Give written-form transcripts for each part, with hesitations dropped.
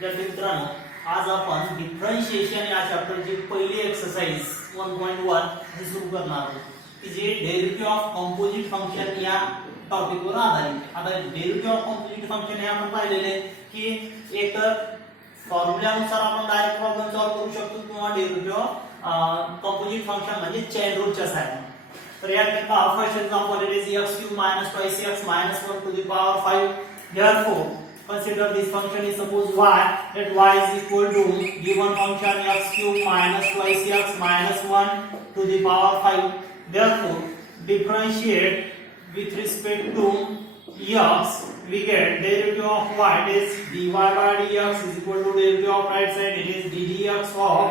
विद्यार्थी मित्रांनो, आज आपण डिफरन्शिएशन या चॅप्टरची पहिली एक्सरसाइज 1.1 हे सुरू करणार आहोत, की जे डेरिव्हेटिव्ह ऑफ कंपोजिट फंक्शन या टॉपिकवर आधारित आहे. आता डेरिव्हेटिव्ह ऑफ कंपोजिट फंक्शन हे आपण पाहिलेले की एक फॉर्म्युल्यानुसार आपण डायरेक्ट प्रॉब्लेम सॉल्व्ह करू शकतो किंवा डेरिव्हेटिव्ह ऑफ कंपोजिट फंक्शन म्हणजे चेन रूलच्या सहाय्याने. तर या ठिकाणी first example it is x³ - 2x - 1 to the power 5. Therefore consider this function is suppose y, that y is equal to given function x³ - 2x - 1 to the power 5. Therefore differentiate with respect to x, we get derivative of y, it is dy by dx is equal to derivative of right side, it is ddx of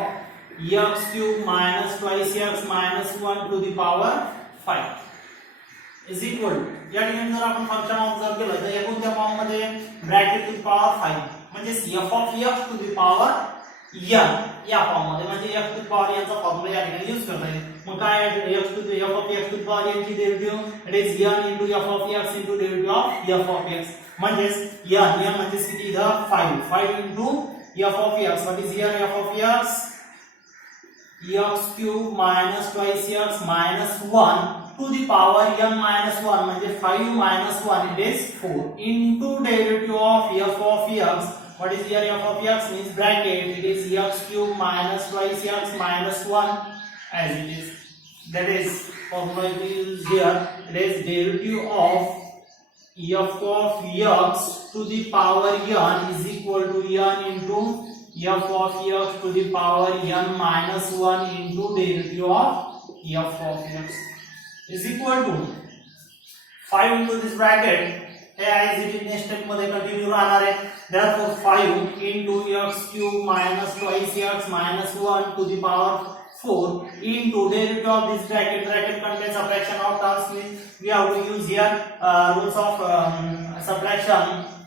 x³ - 2x - 1 to the power 5 is equal to, या ठिकाणी जर आपण function observe केलं तर एकूण त्या form मध्ये bracket two the power 5 म्हणजे f of x to the power n या फॉर्म मध्ये, म्हणजे x to the power n चा फॉर्म्युला या ठिकाणी यूज करता येईल. मग काय x to the f of x to the power n ची derivative it is n into f of x into derivative of f of x, म्हणजे n म्हणजे किती इथं 5 into f of x. What is here f of x? x³ - 2x - 1 to the power n minus 1 म्हणजे 5 minus 1 it is 4 into derivative of f of x. What is here f of x means bracket it is x³ - 2x minus 1 as it is, that is formula we use here, it is derivative of f of x to the power n is equal to n into f of x to the power n minus 1 into derivative of f of x is equal to 5 into this bracket हे as it is next step मध्ये continue राहणार आहे. therefore 5 into x³ - 2x - 1 to the power 4 into derivative of this bracket contains subtraction of terms, means we have to use here rules of subtraction,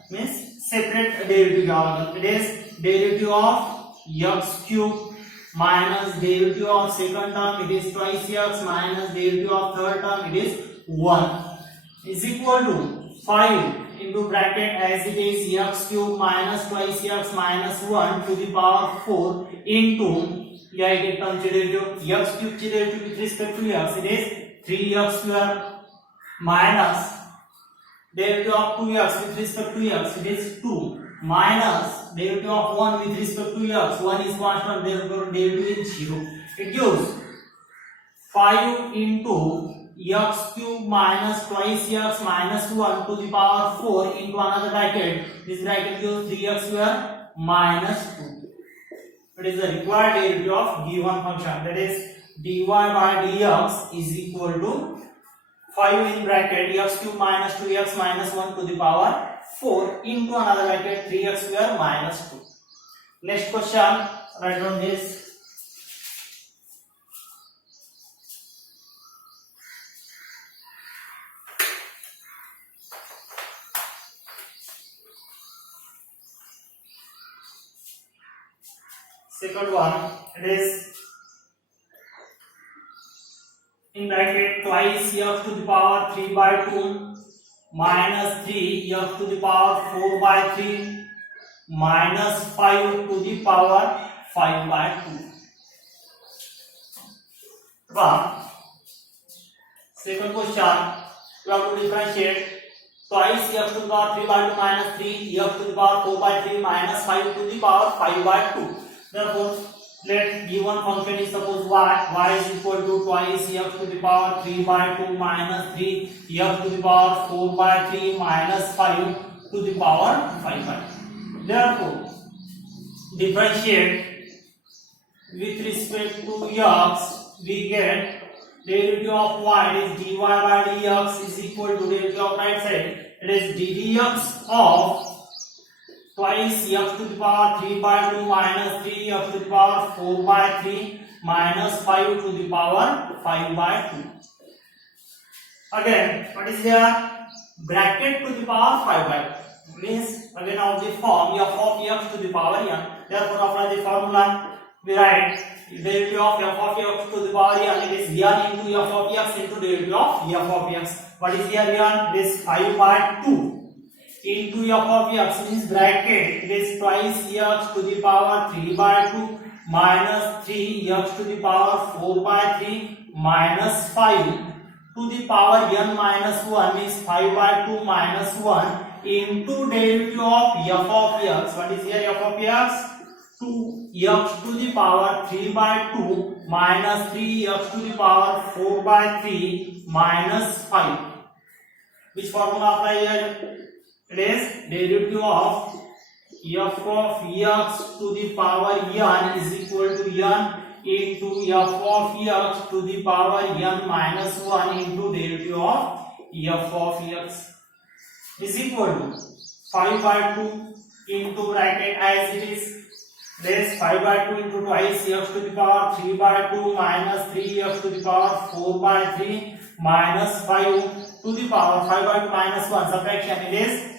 means separate derivative. It is derivative of x³ minus derivative of second term it is 2x minus derivative of third term it is 1 is equal to 5 into bracket as it is x³ minus 2x minus 1 to the power 4 into या एक term ची derivative x³ ची derivative with respect to x it is 3x² minus derivative of 2x with respect to x it is 2 minus derivative of 1 with respect to x, 1 is constant, therefore derivative is 0. It gives 5 into x³ minus 2x minus 1 to the power 4 into another bracket. This bracket gives 3x² minus 2. It is the required derivative of given function, that is dy by dx is equal to 5 in bracket x³ minus 2x minus 1 to the power 4 into another bracket 3x² minus 2. Next question, write down this. Second one, it is in bracket twice x to the power 3 by 2 minus 3 x to the power 4 by 3 minus 5 to the power 5 by 2. Second question, we have to differentiate twice x to the power 3 by 2 minus 3 x to the power 4 by 3 minus 5 to the power 5 by 2. Therefore let given function is suppose y is equal to twice x to the power 3 by 2 minus 3 x to the power 4 by 3 minus 5 to the power 5 by 2. Therefore differentiate with respect to x, we get derivative of y is dy by dx is equal to derivative of right side, it is ddx of twice x to the power 3 by 2 minus 3 x to the power 4 by 3 minus 5 to the power 5 by 2. Again, what is here? Bracket to the power 5 by 2 means again of the form f of x to the power n. Therefore apply the formula, we write derivative of f of x to the power n, it is n into f of x into derivative of f of x. What is here n? This 5 by 2 into f of x means bracket it is twice x to the power 3 by 2 minus 3x to the power 4 by 3 minus 5 to the power n minus 1 is 5 by 2 minus 1 into derivative of f of x. What is here f of x? 2x to the power 3 by 2 minus 3x to the power 4 by 3 minus 5. Which formula apply here? It is derivative of f of x to the power n is equal to n into f of x to the power n minus 1 into derivative of f of x is equal to 5 by 2 into bracket as it is. This 5 by 2 into twice x to the power 3 by 2 minus 3x to the power 4 by 3 minus 5 to the power 5 by 2 minus 1 subtraction it is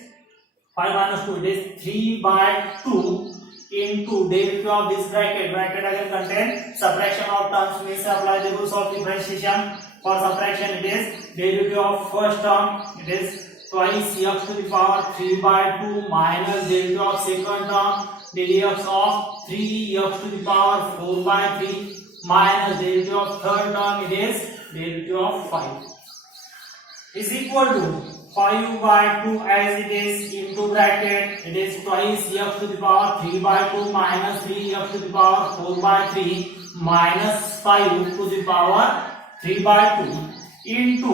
5 minus 2 it is 3 by 2 into derivative of this bracket again contain subtraction of terms means apply the rules of differentiation. For subtraction it is derivative of first term it is twice x to the power 3 by 2 minus derivative of second term derivative of 3x to the power 4 by 3 minus derivative of third term it is derivative of 5 is equal to 5 by 2 as it is into bracket it is twice x to the power 3 by 2 minus 3x to the power 4 by 3 minus 5 to the power 3 by 2 into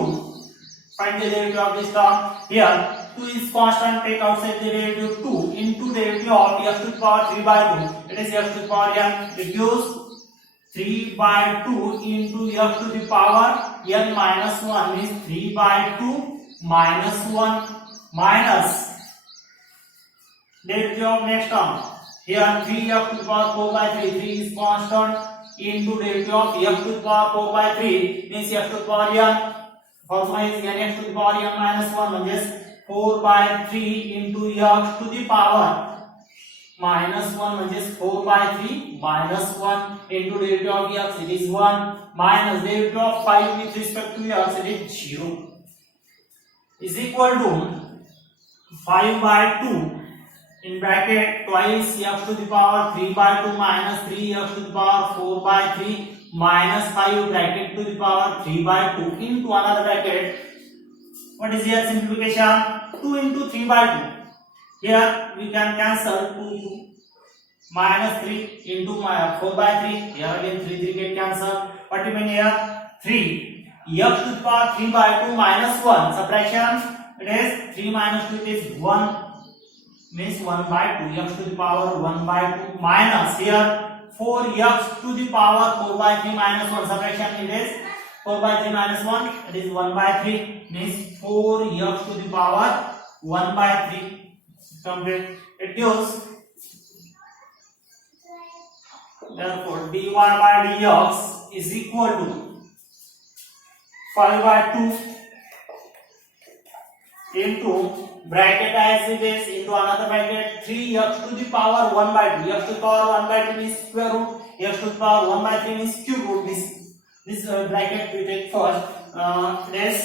find the derivative of this term. Here 2 is constant, take outside the derivative 2 into derivative of x to the power 3 by 2 it is x to the power n reduce 3 by 2 into x to the power n minus 1 is 3 by 2 minus 1 minus derivative of next term. Here 3x to the power 4 by 3 3 is constant into derivative of x to the power 4 by 3 means x to the power n formula is n x to the power n minus 1 means 4 by 3 into x to the power minus 1 means 4 by 3 minus 1 into derivative of x it is 1 minus derivative of 5 with respect to x it is 0 is equal to 5 by 2 in bracket twice x to the power 3 by 2 minus 3x to the power 4 by 3 minus 5 bracket to the power 3 by 2 into another bracket. What is here simplification? 2 into 3 by 2. Here we can cancel 2 minus 3 into 4 by 3. Here again 3 get cancelled. What do you mean here? 3 x to the power 3 by 2 minus 1 subtraction it is 3 minus 2 it is 1 means 1 by 2 x to the power 1 by 2 minus here 4x to the power 4 by 3 minus 1 subtraction it is 4 by 3 minus 1 it is 1 by 3 means 4x to the power 1 by 3 complete. It gives therefore dy by dx is equal to 5 by 2 into bracket as it is into another bracket 3x to the power 1 by 2 x to the power 1 by 2 means square root x to the power 1 by 3 means cube root. This bracket we take first it is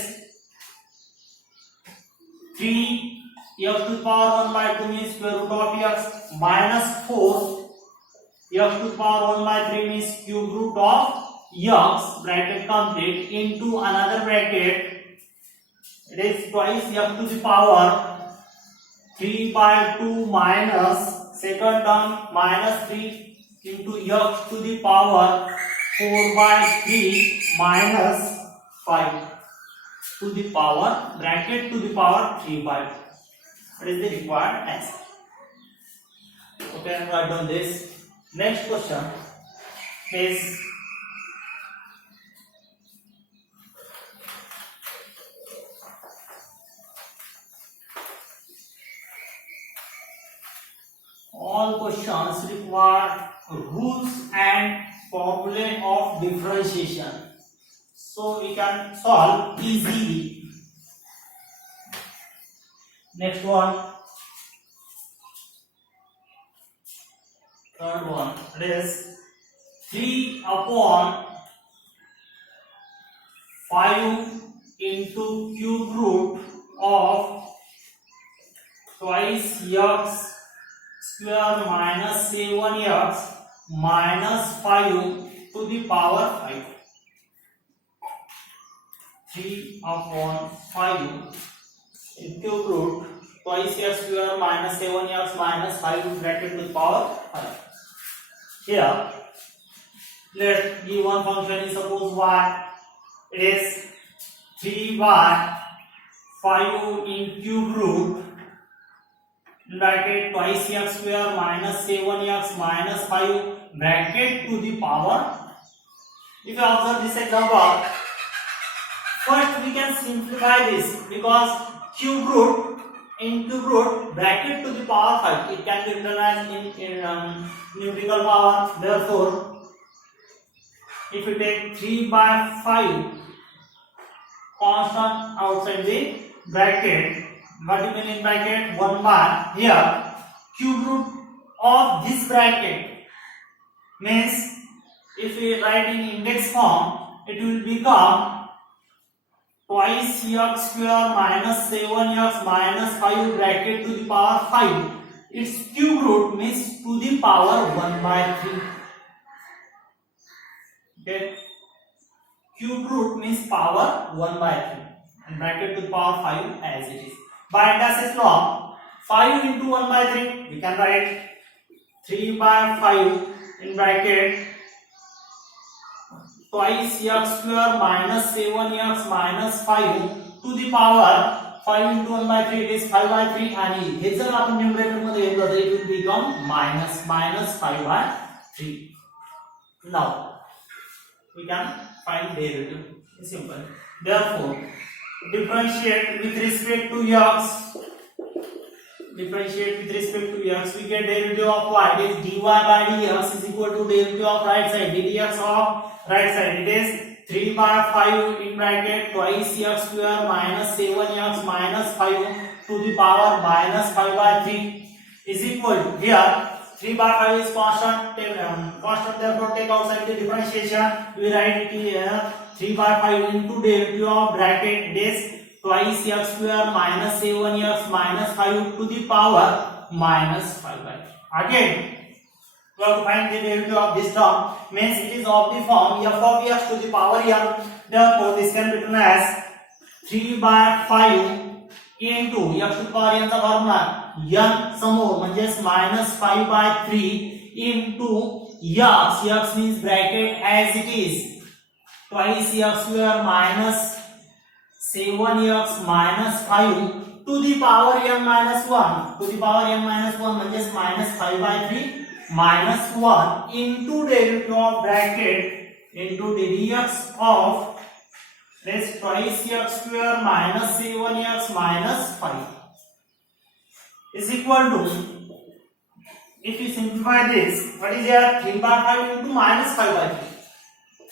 3 x to the power 1 by 2 means square root of x minus 4 x to the power 1 by 3 means cube root of x bracket complete into another bracket it is twice x to the power 3 by 2 minus second term minus 3 into x to the power 4 by 3 minus 5 to the power bracket to the power 3 by 2. What is the required answer? Okay, and write down this. Next question is all questions require rules and formulae of differentiation, so we can solve easily. Next one, third one, it is 3 upon 5 into cube root of twice x square minus 7x minus 5 to the power 5. 3/5 in cube root twice x square minus 7x minus 5 bracket to the power 5. Here, let given function is suppose y. It is 3/5 in cube root bracket twice x square minus 7x minus 5 bracket to the power. If you observe this example, first we can simplify this because cube root in cube root bracket to the power 5, it can be written as in numerical power. Therefore, if you take 3/5 constant outside the bracket, what you mean in bracket? 1 bar. Here cube root of this bracket means if we write in index form, it will become twice x square minus 7x minus 5 bracket to the power 5. Its cube root means to the power 1/3. Okay, cube root means power 1/3 and bracket to the power 5 as it is. By Anderson's law, 5 into 1/3 we can write 3/5 in bracket twice x square minus 7x minus 5 to the power 5 into 1/3 it is 5/3 आणि हे जर आपण numerator मध्ये घेतलं तर it will become minus 5/3. Now we can find derivative. It's simple. Therefore, differentiate with respect to x. Differentiate with respect to x. We get derivative of y. It is dy by dx is equal to derivative of right side ddx of right side. It is 3/5 in bracket twice x square minus 7x minus 5 to the power minus 5/3 is equal to here 3/5 is constant. Constant, therefore take outside the differentiation. We write it here 3/5 into derivative of bracket this twice x square minus 7x minus 5 to the power minus 5/3. Again, we have to find the derivative of this term. Means it is of the form f of x to the power n. Therefore, this can be written as 3/5 into x to the power n चा formula n समोर म्हणजे -5/3 into x means bracket as it is twice x square minus 7x minus 5 to the power n minus 1 to the power n minus 1 म्हणजे -5/3 minus 1 into derivative of bracket into ddx of this twice x square minus 7x minus 5 is equal to, if you simplify this, what is here? 3/5 into minus 5/3.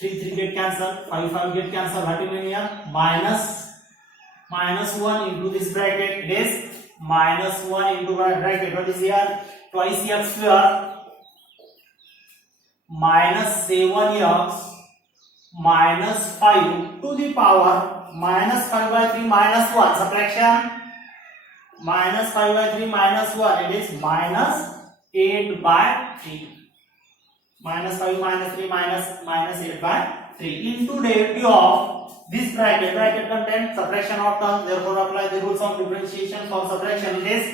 3 get cancelled, 5 get cancelled. What do you mean here? Minus 1 into this bracket. It is minus 1 into bracket. What is here? Twice x square minus 7x minus 5 to the power minus 5/3 minus 1. Subtraction minus 5/3 minus 1. It is minus 8/3. Minus 5 minus 3 minus 8/3 into derivative of this bracket. Bracket contains subtraction of terms. Therefore, apply the rules of differentiation for subtraction. It is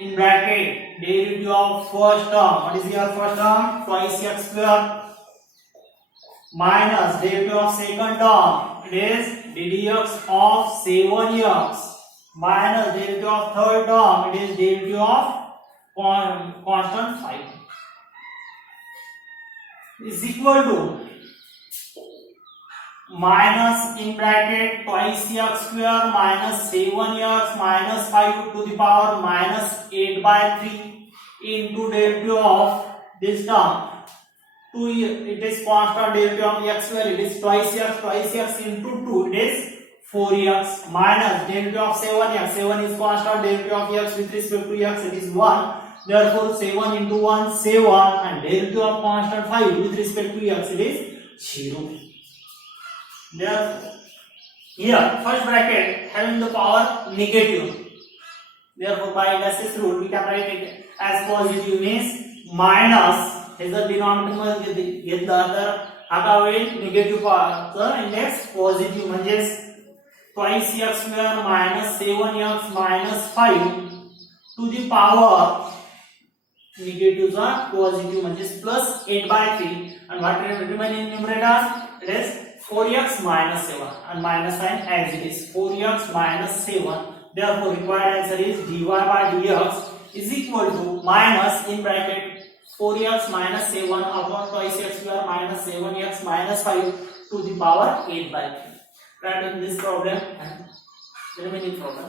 in bracket derivative of first term. What is your first term? Twice x square minus derivative of second term. It is ddx of 7x minus derivative of third term. It is derivative of constant 5 is equal to minus in bracket twice x square minus 7x minus 5 to the power minus 8/3 into derivative of this term. It is constant derivative of x square. It is twice x into 2. It is 4x minus derivative of 7x. 7 is constant derivative of x with respect to x. It is 1. Therefore, 7 into 1 7 and derivative of constant 5 with respect to x. It is 0. Therefore, here first bracket having the power negative. Therefore, by Lass's rule, we can write it as positive means minus. हे जर denominator घेतलं तर आता होईल negative पॉवरचा index positive म्हणजेच twice x square minus 7x minus 5 to the power negative चा positive म्हणजेच plus 8/3 and what remain in numerator it is 4x minus 7 and minus sign as it is 4x minus 7. Therefore, required answer is dy by dx is equal to minus in bracket 4x minus 7 upon twice x square minus 7x minus 5 to the power 8/3. Write in this problem and the remaining problem.